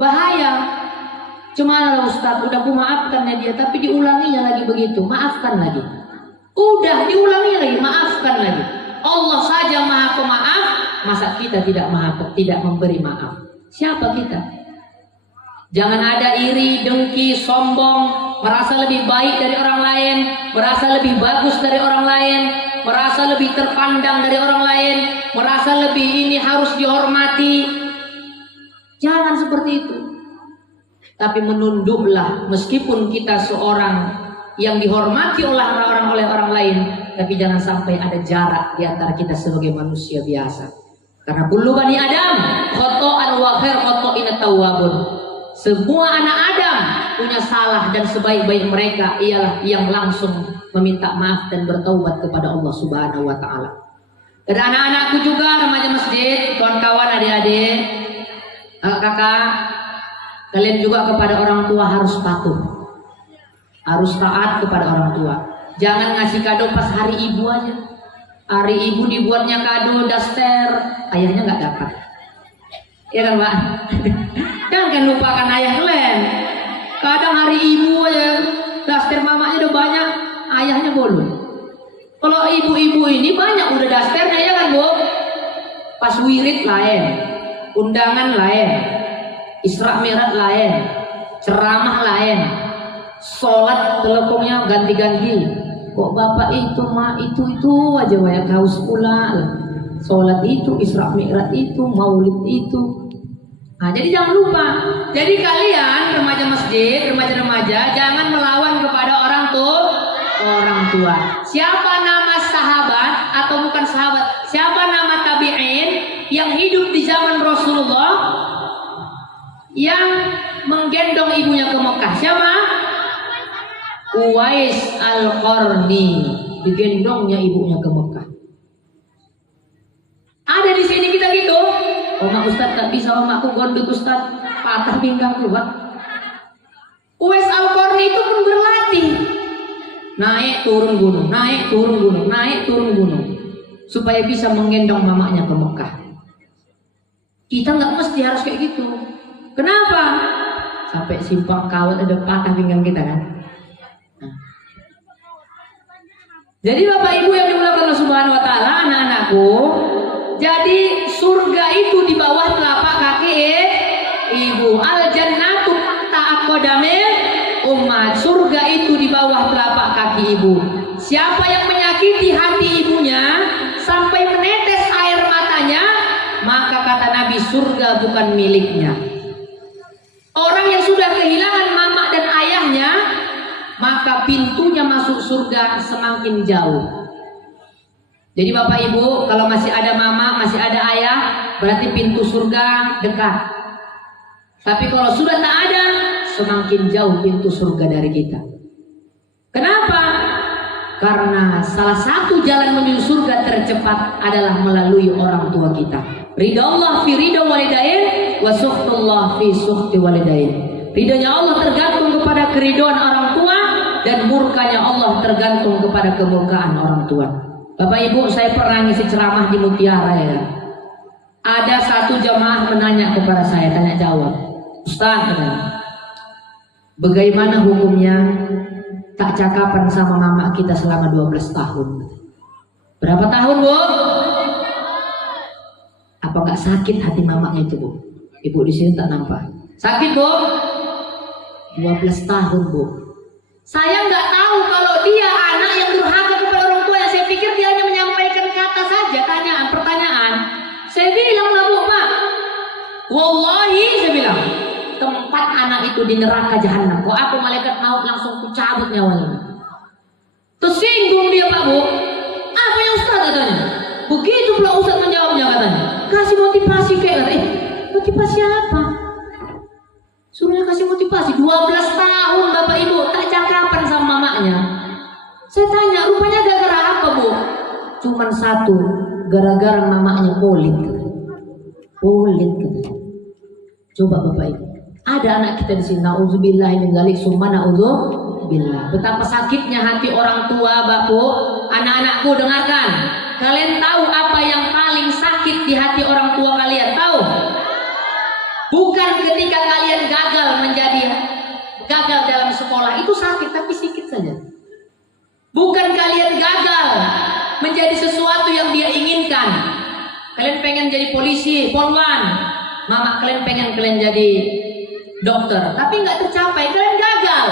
Bahaya. Cuma Ustaz, udah aku maafkan ya dia, tapi diulanginya lagi begitu. Maafkan lagi. Udah diulangi lagi, maafkan lagi. Allah saja Maha Pemaaf, masa kita tidak memberi maaf? Siapa kita? Jangan ada iri, dengki, sombong, merasa lebih baik dari orang lain, merasa lebih bagus dari orang lain, merasa lebih terpandang dari orang lain, merasa lebih ini harus dihormati. Jangan seperti itu. Tapi menunduklah, meskipun kita seorang yang dihormati oleh orang lain, tapi jangan sampai ada jarak di antara kita sebagai manusia biasa. Karena kullu bani Adam khata'an wa khair khata'in tawwabun. Semua anak Adam punya salah, dan sebaik-baik mereka ialah yang langsung meminta maaf dan bertaubat kepada Allah Subhanahu Wa Taala. Dan anak-anakku juga remaja masjid, kawan-kawan, adik-adik, kakak, kalian juga kepada orang tua harus patuh, harus taat kepada orang tua. Jangan ngasih kado pas hari ibu aja. Hari ibu dibuatnya kado daster, ayahnya nggak dapat. Ya kan, Pak? Jangan lupakan ayah kalian. Kadang hari ibu aja daster mamanya udah banyak, ayahnya bolong. Kalau ibu-ibu ini banyak udah dasternya, ya kan, Bu? Pas wirid lain, undangan lain, Isra Mi'raj lain, ceramah lain, sholat teleponnya ganti-ganti. Kok bapak itu mak itu aja banyak haus pula. Sholat itu, Isra Mi'raj itu, maulid itu. Nah, jadi jangan lupa. Jadi kalian remaja masjid, remaja-remaja, jangan melawan kepada orang tua. Siapa nama sahabat atau bukan sahabat? Siapa nama tabi'in yang hidup di zaman Rasulullah yang menggendong ibunya ke Mekah? Siapa? Uwais Al-Qarni, digendongnya ibunya ke Mekah. Ada di sini kita gitu. Oma Ustaz tak bisa, omaku gondok Ustaz, patah pinggang keluar. Uwais Al-Qarni itu pun berlatih, naik turun gunung, naik turun gunung, naik turun gunung, supaya bisa menggendong mamanya ke Mekah. Kita nggak mesti harus kayak gitu. Kenapa? Sampai simpang kawat ada patah pinggang kita kan. Jadi Bapak Ibu yang dimuliakan Allah Subhanahu wa taala, anak-anakku, jadi surga itu di bawah telapak kaki ibu. Al jannatu tahta aqdamil ummat. Surga itu di bawah telapak kaki ibu. Siapa yang menyakiti hati ibunya sampai menetes air matanya, maka kata Nabi, surga bukan miliknya. Orang yang sudah kehilangan mama dan ayahnya, maka pintunya masuk surga semakin jauh. Jadi Bapak Ibu, kalau masih ada mama, masih ada ayah, berarti pintu surga dekat. Tapi kalau sudah tak ada, semakin jauh pintu surga dari kita. Kenapa? Karena salah satu jalan menuju surga tercepat adalah melalui orang tua kita. Ridha Allah fi ridha walidain, wa sukhtullah fi sukhti walidain. Ridhonya Allah tergantung kepada keridhaan orang tua, dan murkanya Allah tergantung kepada kemurkaan orang tua. Bapak Ibu, saya pernah ngisi ceramah di Mutiara ya. Ada satu jamaah menanya kepada saya, tanya jawab, Ustaz, bagaimana hukumnya tak cakapan sama mama kita selama 12 tahun? Berapa tahun, Bu? Apa nggak sakit hati mamanya itu, Bu? Ibu di sini tak nampak. Sakit, Bu? 12 tahun, Bu. Saya nggak tahu kalau dia anak yang durhaka kepada orang tua. Saya pikir dia hanya menyampaikan kata saja, pertanyaan. Saya bilang lah, Bu, Pak, wallahi, saya bilang, tempat anak itu di neraka jahanam. Kok aku malaikat maut langsung kucabut nyawanya. Tersinggung dia, Pak, Bu. Apa yang Ustaz katanya? Begitu pula Ustaz menjawabnya katanya. Kasih motivasi kayak motivasi apa? Suruhnya kasih motivasi. 12 tahun Bapak Ibu tak cakapan sama mamanya. Saya tanya, rupanya gara-gara apa, Bu? Cuman satu, gara-gara mamanya polit. Polit katanya. Coba Bapak Ibu, ada anak kita di sini, nauzubillah min dzalik, summa nauzubillah. Betapa sakitnya hati orang tua, Bapak, anak-anakku dengarkan. Kalian tahu apa yang paling sakit di hati orang tua kalian? Tahu? Bukan ketika kalian gagal dalam sekolah, itu sakit tapi sedikit saja. Bukan kalian gagal menjadi sesuatu yang dia inginkan. Kalian pengen jadi polisi, polwan, mama kalian pengen jadi dokter, tapi nggak tercapai, kalian gagal.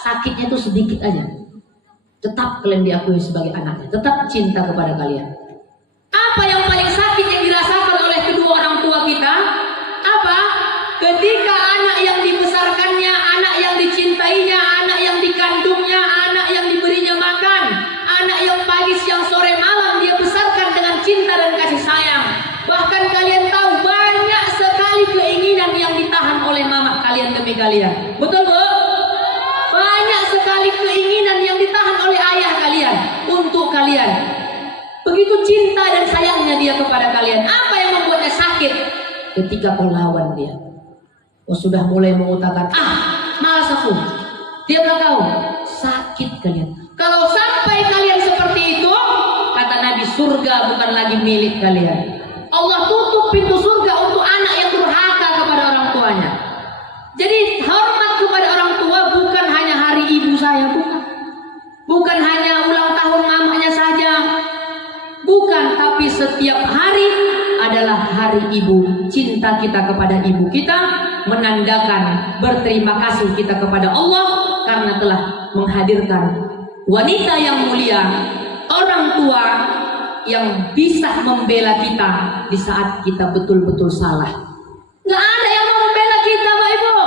Sakitnya itu sedikit aja. Tetap kalian diakui sebagai anaknya, tetap cinta kepada kalian. Apa yang paling sakit yang dirasakan oleh kedua orang tua kita? Apa? Ketika anak yang dibesarkannya, anak yang dicintainya, anak yang dikandungnya, anak yang diberinya makan, anak yang pagi, siang, sore, malam dia besarkan dengan cinta dan kasih sayang. Bahkan kalian tahu banyak sekali keinginan yang ditahan oleh mama kalian demi kalian. Betul, Bu? Banyak sekali keinginan yang ditahan oleh ayah kalian untuk kalian. Begitu cinta dan sayang kasihnya dia kepada kalian? Apa yang membuatnya sakit? Ketika kau lawan dia, kau sudah mulai mengutarakan, malas aku. Dia beritahu, sakit kalian. Kalau sampai kalian seperti itu, kata Nabi, surga bukan lagi milik kalian. Allah tutup pintu surga untuk anak yang durhaka kepada orang tuanya. Jadi hormat kepada orang tua bukan hanya hari ibu saya, bukan hanya ulang tahun mamanya saja, bukan, tapi setiap hari adalah hari ibu. Cinta kita kepada ibu kita menandakan berterima kasih kita kepada Allah karena telah menghadirkan wanita yang mulia, orang tua yang bisa membela kita di saat kita betul-betul salah. Nggak ada yang mau membela kita, Pak Ibu.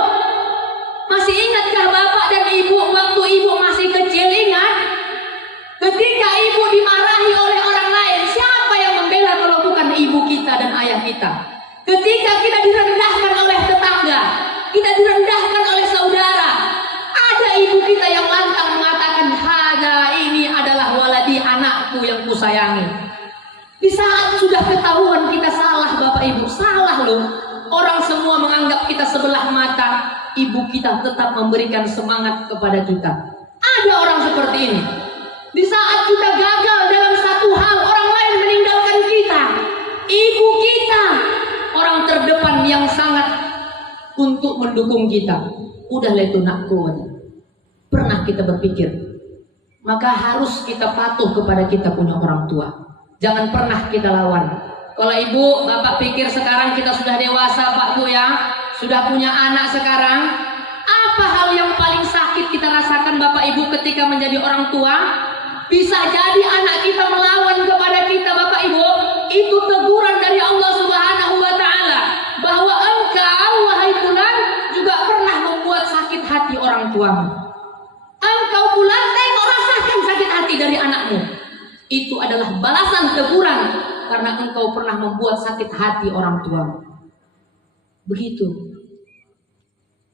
Masih ingatkah Bapak dan Ibu waktu Ibu masih kecil? Ingat? Ketika Ibu dimarahi oleh orang lain, siapa yang membela kalau bukan ibu kita dan ayah kita? Ketika kita direndahkan oleh tetangga, kita direndahkan oleh saudara, ada ibu kita yang lantang mengatakan, "Hada, ini adalah waladi, anakku yang kusayangi." Di saat sudah ketahuan kita salah, Bapak Ibu, salah loh. Orang semua menganggap kita sebelah mata, ibu kita tetap memberikan semangat kepada kita. Ada orang seperti ini. Di saat kita gagal dalam satu hal, orang lain meninggalkan kita. Ibu kita, orang terdepan yang sangat untuk mendukung kita. Udahlah itu nakku. Pernah kita berpikir, maka harus kita patuh kepada kita punya orang tua. Jangan pernah kita lawan. Kalau ibu, bapak pikir sekarang kita sudah dewasa, Pak Bu ya, sudah punya anak sekarang. Apa hal yang paling sakit kita rasakan, Bapak Ibu, ketika menjadi orang tua? Bisa jadi anak kita melawan kepada kita, Bapak Ibu. Itu teguran dari Allah Subhanahu wa Ta'ala, bahwa engkau, wahai fulan, juga pernah membuat sakit hati orang tuamu. Engkau fulan, tengok, rasakan sakit hati dari anakmu. Itu adalah balasan teguran karena engkau pernah membuat sakit hati orang tuamu. Begitu.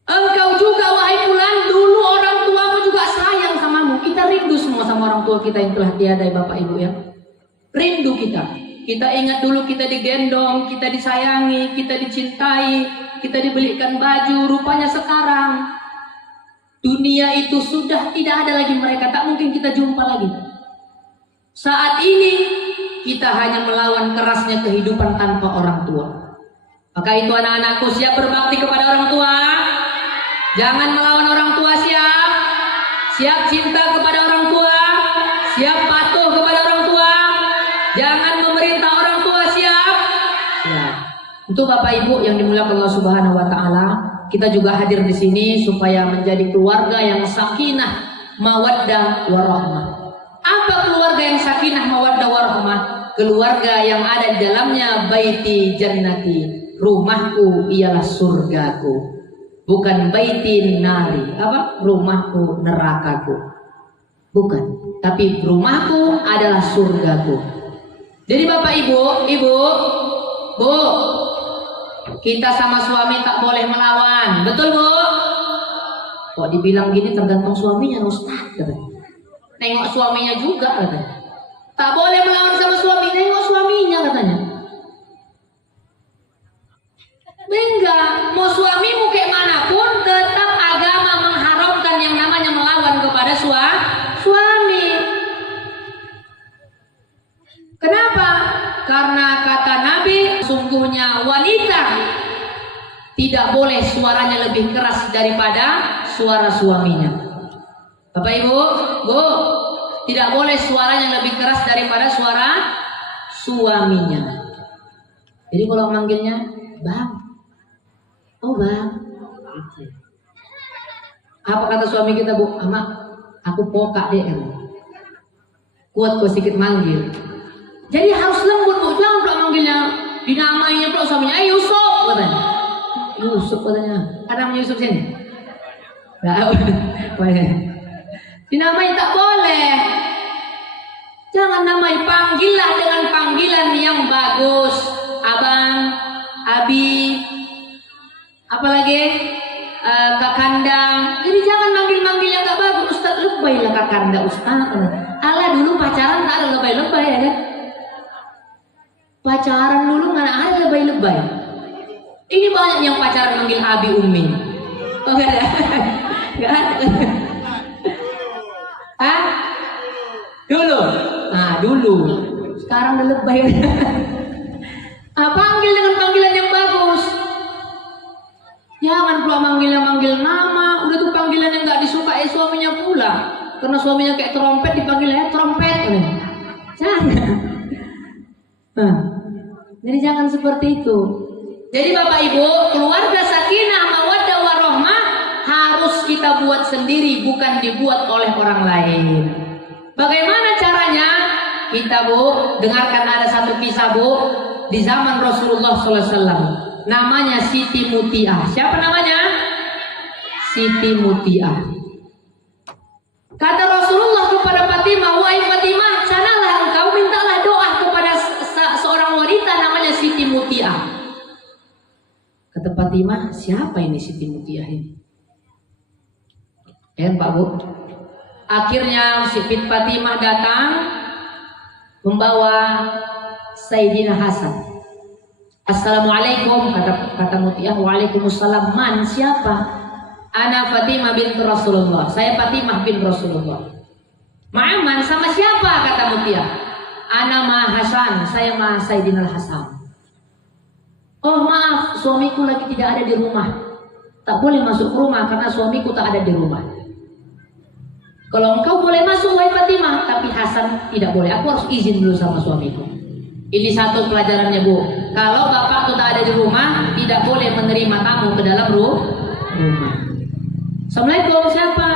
Engkau juga, wahai fulan, dulu orang tuamu juga sayang samamu. Kita rindu semua sama orang tua kita yang telah tiada, Bapak Ibu ya. Rindu kita. Kita ingat dulu kita digendong, kita disayangi, kita dicintai, kita dibelikan baju. Rupanya sekarang dunia itu sudah tidak ada lagi mereka. Tak mungkin kita jumpa lagi. Saat ini kita hanya melawan kerasnya kehidupan tanpa orang tua. Maka itu anak-anakku, siap berbakti kepada orang tua. Jangan melawan orang tua, siap. Siap cinta kepada orang tua. Siap patuh kepada orang tua. Jangan memerintah orang tua, siap. Siap. Untuk Bapak Ibu yang dimuliakan Allah Subhanahu wa Ta'ala, kita juga hadir di sini supaya menjadi keluarga yang sakinah, mawaddah, warahmah. Apa keluarga yang sakinah, mawaddah, warahmah? Keluarga yang ada di dalamnya baiti jannati, rumahku ialah surgaku, bukan baiti nari, apa? Rumahku nerakaku. Bukan, tapi rumahku adalah surgaku. Jadi Bapak Ibu, Bu, kita sama suami tak boleh melawan, betul Bu? Kok dibilang gini tergantung suaminya, Ustaz, katanya. Nengok suaminya juga, katanya. Tak boleh melawan sama suami, nengok suaminya, katanya. Enggak, mau suamimu kayak manapun, tetap agama mengharamkan yang namanya melawan kepada suami. Kenapa? Karena kata Nabi, sungguhnya wanita tidak boleh suaranya lebih keras daripada suara suaminya. Bapak Ibu, Bu, tidak boleh suaranya lebih keras daripada suara suaminya. Jadi kalau manggilnya, Bang, oh Bang, apa kata suami kita, Bu? Ama, aku pokak deh, kuat kok sedikit manggil. Jadi harus lembut, Bu, jangan pula manggilnya dinamainya pula suaminya, Yusuf, katanya. Yusuf, katanya. Ada namanya Yusuf sini? Enggak, boleh. Dinamai tak boleh. Jangan namai, panggillah dengan panggilan yang bagus. Abang, Abi, apalagi Kakanda. Jadi jangan manggil-manggil yang tak bagus. Ustaz, lebay lah Kakanda, Ustaz. Alah dulu pacaran tak ada lebay-lebay ya kan? Pacaran dulu nggak ada lebay-lebay. Ini banyak yang pacaran manggil abi umi. Oh nggak ada, nggak ada. Hah? Dulu. Nah dulu. Sekarang udah lebay. Panggil dengan panggilan yang bagus. Jangan pula manggil nama. Udah tuh panggilan yang nggak disukai suaminya pula. Karena suaminya kayak trompet dipanggilnya trompet. Jangan. Nah, jadi jangan seperti itu. Jadi Bapak Ibu, keluarga sakinah mawaddah warahmah harus kita buat sendiri, bukan dibuat oleh orang lain. Bagaimana caranya? Kita Bu, dengarkan ada satu kisah Bu di zaman Rasulullah SAW. Namanya Siti Mutiah. Siapa namanya? Siti Mutiah. Kata Rasulullah kepada Fatimah, wahai Fatimah, sanalah engkau mintalah doa kepada seorang wanita namanya Siti Mutiah. Kata Fatimah, siapa ini Siti Mutiah ini? Pak Bu. Akhirnya Siti Fatimah datang membawa Sayyidina Hasan. Assalamualaikum, kata Mutiah. Waalaikumsalam. Man, siapa? Ana Fatimah binti Rasulullah. Saya Fatimah bin Rasulullah. Ma'aman, sama siapa? Kata Mutiah. Ana ma Hasan. Saya ma Sayyidina Hasan. Oh maaf, suamiku lagi tidak ada di rumah. Tak boleh masuk rumah karena suamiku tak ada di rumah. Kalau engkau boleh masuk wahai Fatimah, tapi Hasan tidak boleh. Aku harus izin dulu sama suamiku. Ini satu pelajarannya Bu. Kalau bapak tuh tak ada di rumah, tidak boleh menerima tamu ke dalam rumah. Assalamualaikum, siapa?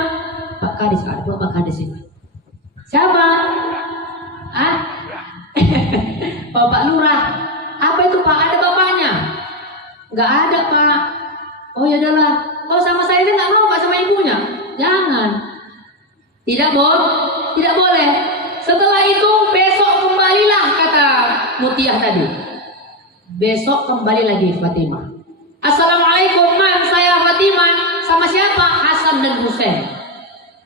Pak Kadis, ada Pak Kadis ini. Siapa? Bapak Lurah. Apa itu Pak? Ada bapaknya? Nggak ada Pak. Oh ya adalah. Oh sama saya dia nggak mau Pak sama ibunya. Jangan. Tidak tidak boleh. Setelah itu besok kembalilah kata Mutiah tadi. Besok kembali lagi Fatimah. Assalamualaikum man, saya Fatimah. Sama siapa? Hasan dan Husain.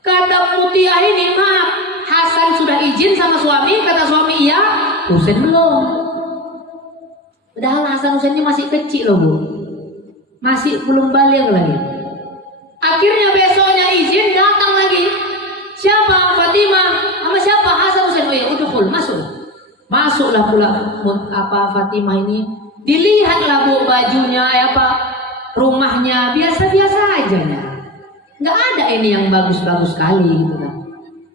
Kata Mutiah ini, maaf, Hasan sudah izin sama suami. Kata suami iya, Husain belum. Padahal Hasan Husain ini masih kecil loh Bu. Masih belum balik lagi. Akhirnya besoknya izin, datang lagi. Siapa? Fatimah. Sama siapa? Hasan Husain. Oh ya, udhul, masuk. Masuklah pula Fatimah ini. Dilihatlah Bu bajunya, rumahnya biasa-biasa aja ya. Nggak ada ini yang bagus-bagus kali gitu kan.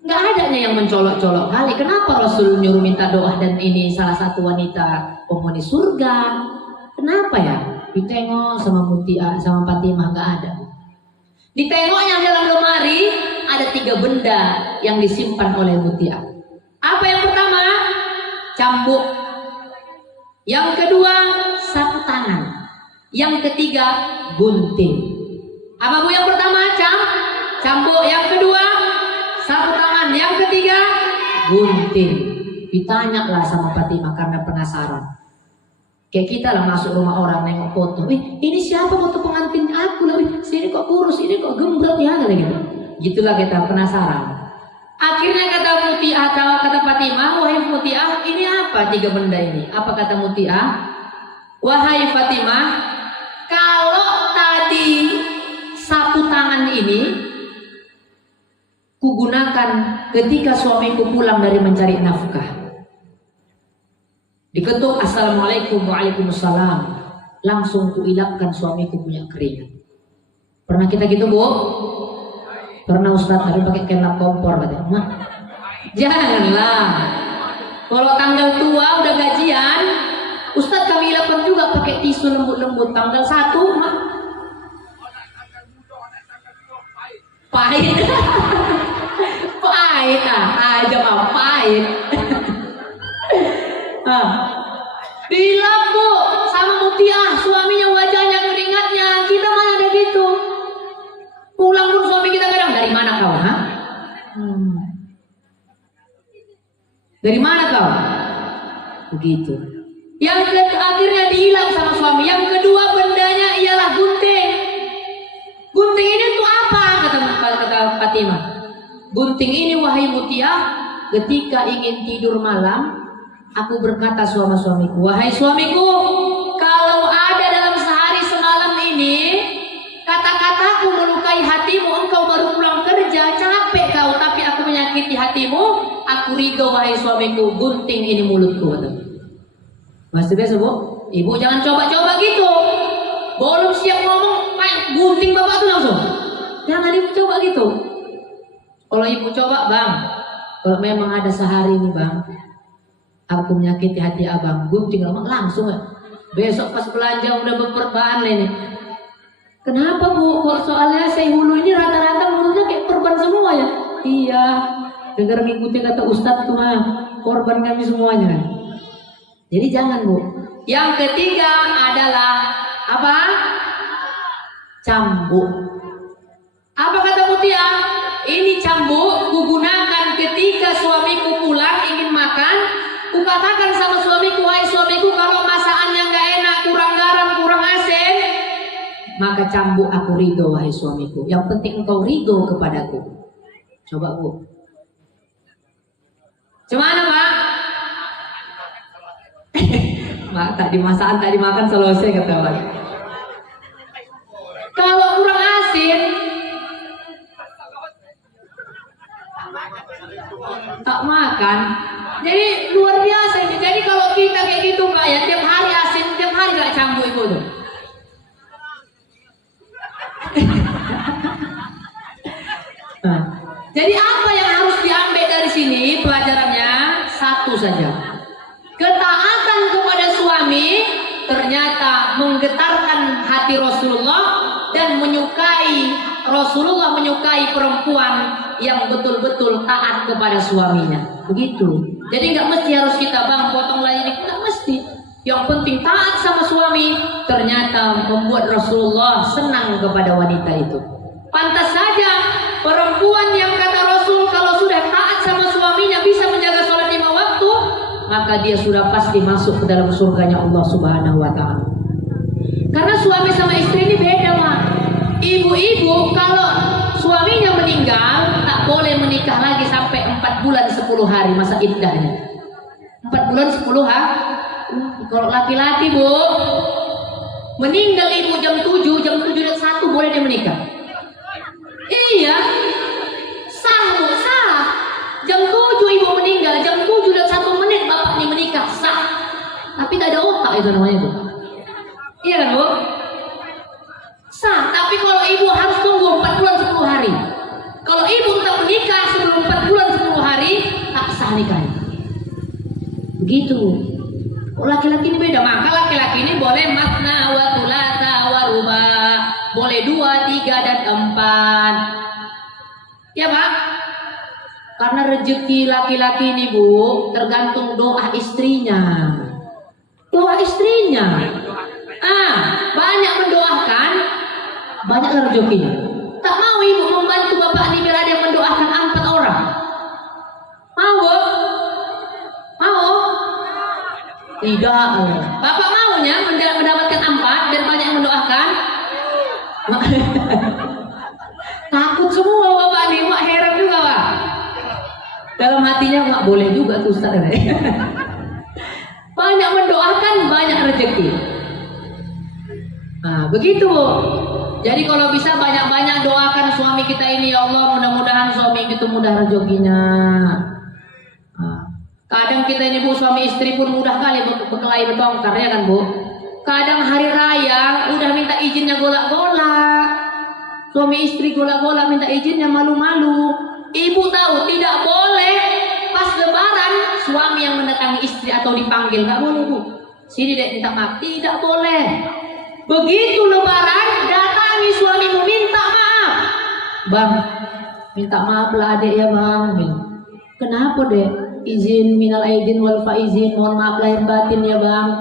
Nggak adanya yang mencolok-colok kali. Kenapa Rasul nyuruh minta doa dan ini salah satu wanita penghuni surga? Kenapa ya? Ditengok sama Mutiah sama Fatimah nggak ada. Ditengoknya dalam lemari ada 3 benda yang disimpan oleh Mutiah. Apa yang pertama? Cambuk. Yang kedua, sapu tangan. Yang ketiga, gunting. Apa Bu yang pertama? Cambuk. Yang kedua, sapu tangan. Yang ketiga, gunting. Ditanyalah sama Fatimah karena penasaran. Kayak kita lah masuk rumah orang nengok foto. Ini siapa foto pengantin aku lah? Sini kok kurus, ini kok gembrot ya gitu. Gitulah kita penasaran. Akhirnya kata Fatimah, wahai Mutiah, ini apa 3 benda ini? Apa kata Mutiah? Wahai Fatimah, kalau tadi sapu tangan ini kugunakan ketika suamiku pulang dari mencari nafkah. Diketuk assalamualaikum waalaikumsalam, langsung kuilapkan suamiku punya keringat. Pernah kita gitu Bu? Pernah Ustaz, tapi pakai kena kompor katanya. Janganlah. Kalau tanggal tua udah gajian, Ustaz kami ilapkan juga pakai tisu lembut-lembut. Tanggal 1 mah pahit. Pahit aja mah pahit. Dilap Bu sama Mutiah, suaminya wajahnya keringatnya. Kita mana ada gitu. Pulang pun suami kita kadang, dari mana kau? Dari mana kau? Begitu. Yang akhirnya diilap sama suami. Yang kedua bendanya ialah gunting. Gunting ini untuk apa? Kata Fatimah. Gunting ini wahai Mutiah, ketika ingin tidur malam, Aku berkata sama suamiku, wahai suamiku, kalau ada dalam sehari semalam ini kata-kataku melukai hatimu, engkau baru pulang kerja, capek kau, tapi aku menyakiti hatimu, aku ridho wahai suamiku, gunting ini mulutku. Masih biasa bu? Ibu jangan coba-coba gitu. Belum siap ngomong, main gunting bapak tuh langsung. Jangan ibu coba gitu. Kalau ibu coba bang, kalau memang ada sehari ini bang, aku menyakiti hati abang, gunting langsung ya. Besok pas belanja udah berperban ini. Kenapa bu? Kok soalnya saya hulu ini rata-rata mulutnya kayak perban semua ya? Iya. Dengar ngikutin kata Ustadz tuh mah, korban kami semuanya. Jadi jangan bu. Yang ketiga adalah apa? Cambuk. Apa kata Mutia? Ini cambuk kugunakan ketika suamiku pulang ingin makan. Kukatakan sama suamiku, wahai suamiku, kalau masakannya nggak enak, kurang garam, kurang asin, maka cambuk aku ridho wahai suamiku. Yang penting engkau ridho kepadaku. Coba bu. Gimana pak? Mak, tak dimasakan, tak dimakan selesai kata pak. Kalau kurang asin, tak makan. Jadi luar biasa ini. Jadi kalau kita kayak gitu mbak ya, tiap hari asin, tiap hari gak cambuk itu tuh. Nah, jadi apa yang harus diambil dari sini pelajarannya? Satu saja. Ketaatan kepada suami ternyata menggetarkan hati Rasulullah dan Rasulullah menyukai perempuan yang betul-betul taat kepada suaminya. Begitu. Jadi nggak mesti harus kita bang potong lagi, nggak mesti. Yang penting taat sama suami ternyata membuat Rasulullah senang kepada wanita itu. Pantas saja perempuan yang kata Rasul kalau sudah taat sama suaminya bisa menjaga sholat 5 waktu, maka dia sudah pasti masuk ke dalam surganya Allah Subhanahu wa Ta'ala. Karena suami sama istri ini beda mah. Ibu-ibu kalau suaminya meninggal tak boleh menikah lagi sampai 4 bulan 10 hari masa iddahnya. 4 bulan 10 hari. Kalau laki-laki bu meninggal ibu jam 7:01 boleh dia menikah. Iya, sah bu, sah. Jam 7 ibu meninggal, jam 7:01 bapak nih menikah, sah. Tapi tak ada otak itu namanya bu. Iya kan bu? Sah, tapi kalau ibu harus tunggu 4 bulan 10 hari. Kalau ibu tak menikah sebelum 4 bulan 10 hari, tak sah nikahnya. Begitu. Laki-laki ini beda, maka laki-laki ini boleh matna wa thulatha wa ruba, boleh 2, 3 dan 4. Ya pak? Karena rezeki laki-laki ini bu tergantung doa istrinya. Doa istrinya. Banyak mendoakan, banyak rezekinya. Tak mau ibu membantu bapak ini biar ada yang mendoakan 4 orang. Mau bu? Mau? Tidak. Bapak maunya mendapatkan 4 biar banyak yang mendoakan. Takut semua bapak nih, mak heran juga pak. Dalam hatinya mak boleh juga tuh Ustaz. Banyak mendoakan, banyak rezeki. Nah begitu. Jadi kalau bisa banyak-banyak doakan suami kita ini, ya Allah mudah-mudahan suami itu mudah rezekinya. Kadang kita ini bu suami istri pun mudah kali berkelahi bertengkar ya kan bu. Kadang hari raya udah minta izinnya golak-golak. Suami istri golak-golak minta izinnya malu-malu. Ibu tahu tidak boleh pas lebaran suami yang mendatangi istri atau dipanggil, nggak boleh bu. Sini dek minta maaf, tidak boleh. Begitu lebaran datangi suamimu minta maaf. Bang, minta maaf lah adek ya bang. Kenapa dek? Izin minal aidin wal faizin, mohon maaf lahir batin ya bang.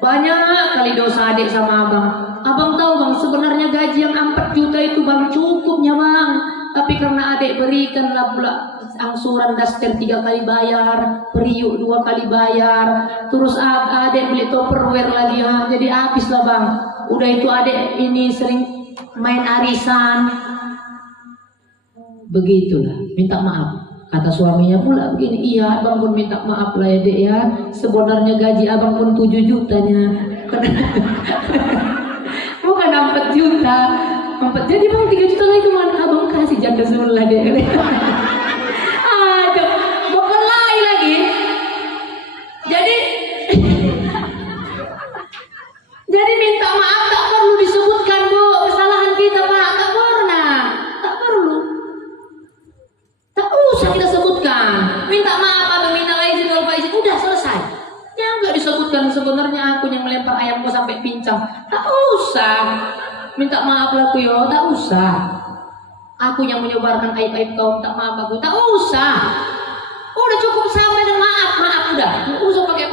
Banyak kali dosa adik sama abang. Abang tahu bang, sebenarnya gaji yang 4 juta itu bang cukupnya bang. Tapi karena adik berikanlah pula angsuran daster 3 kali bayar, periuk 2 kali bayar, terus adik beli tupperware lagi ya, jadi habis lah bang. Udah itu adik ini sering main arisan. Begitulah, minta maaf. Kata suaminya pula begini, iya abang pun minta maaf lah ya dek ya, sebenarnya gaji abang pun 7 jutanya. Bukan 4 juta. Jadi bang 3 juta lagi kemana? Abang kasih janda semula dek. Aduh, berkelahi lagi. Jadi minta maaf tak perlu disebutkan bu, kesalahan kita pak, tak pernah, tak perlu, tak usah kita sebutkan. Minta maaf atau minta izin kalau pak izin, udah selesai. Ya nggak disebutkan sebenarnya aku yang melempar ayamku sampai pincang, tak usah. Minta maaf lah aku yo, tak usah. Aku yang menyebarkan aib-aib kau, minta maaf aku, tak usah. Udah cukup sampai dan maaf udah, nggak usah pakai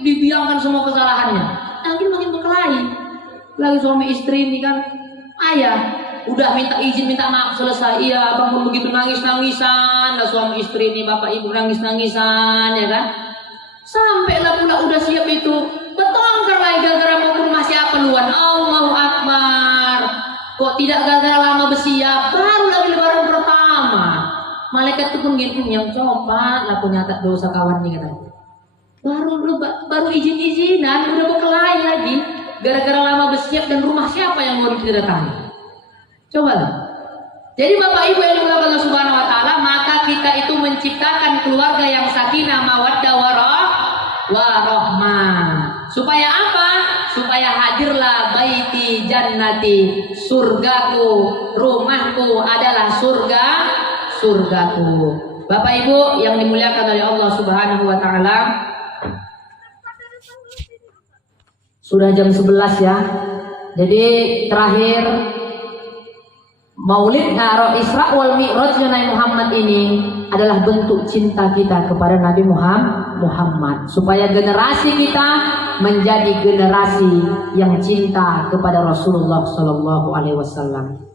dibiarkan semua kesalahannya. Makin berkelahi. Lagi suami istri ini kan, ayah udah minta izin minta maaf selesai, iya abang pun begitu nangis-nangisan, lah suami istri ini bapak ibu nangis-nangisan ya kan, sampailah pula udah siap itu bertengkar lagi gara-gara mau ke rumah siapa luan. Allahu Akbar, kok tidak gara-gara lama bersiap, baru lagi lebaran pertama malaikat itu pun gini, yang coba aku nyata dosa kawan nih katanya, baru izin-izinan udah berkelahi lagi gara-gara lama bersiap dan rumah siapa yang mau didatangi. Cobalah. Jadi Bapak Ibu yang dimuliakan Allah Subhanahu wa taala, maka kita itu menciptakan keluarga yang sakinah, mawaddah, warahmah. Supaya apa? Supaya hadirlah baiti jannati, surgaku, rumahku adalah surgaku. Bapak Ibu yang dimuliakan oleh Allah Subhanahu wa taala, sudah jam 11 ya. Jadi terakhir Maulid Isra wal Mi'raj Nabi Muhammad ini adalah bentuk cinta kita kepada Nabi Muhammad, supaya generasi kita menjadi generasi yang cinta kepada Rasulullah Sallallahu Alaihi Wasallam.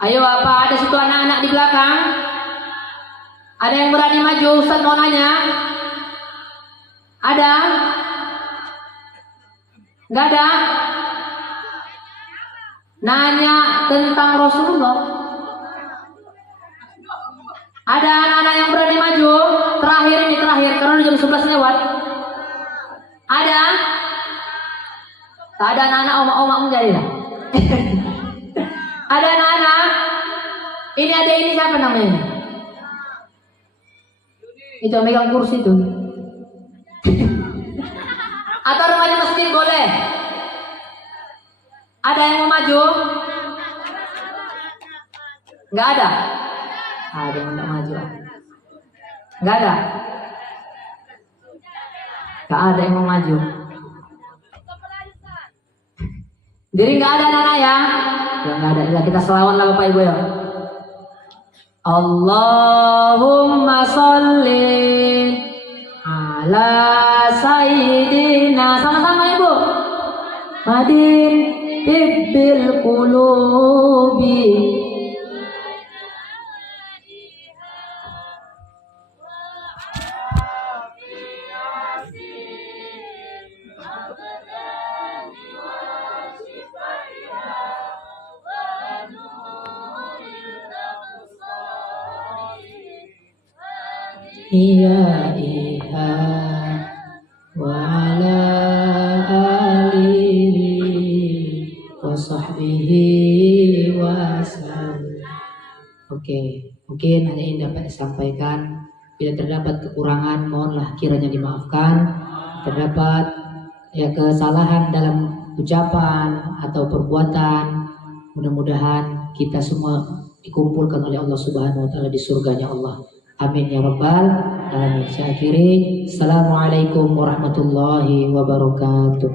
Ayo apa ada situ anak-anak di belakang? Ada yang berani maju? Ustaz mau nanya. Ada? Nggak ada? Nanya tentang Rasulullah. Ada anak-anak yang berani maju? Terakhir karena udah jam 11 lewat. Ada? Tak ada anak-anak omak-omak enggak ya? Ada anak-anak? Ini ada ini siapa namanya? Itu megang kursi tuh. Atau remaja masjid boleh? Ada yang mau maju? Nggak ada? Ada yang mau maju? Nggak ada? Nggak ada yang mau maju? Jadi nggak ada anak-anak ya? Ya nggak ada. Ya, kita selawat lah Bapak Ibu ya. Allahumma sholli ala sayyidina, sama-sama Ibu. Madin ibbil qulubi iya iha wa ala alihi wa sahbihi wa sallam. Oke, mungkin hanya ini dapat disampaikan. Bila terdapat kekurangan, mohonlah kiranya dimaafkan. Terdapat ya kesalahan dalam ucapan atau perbuatan, mudah-mudahan kita semua dikumpulkan oleh Allah Subhanahu wa taala di surganya Allah. Amin ya rabbal alamin. Saya akhiri. Assalamualaikum warahmatullahi wabarakatuh.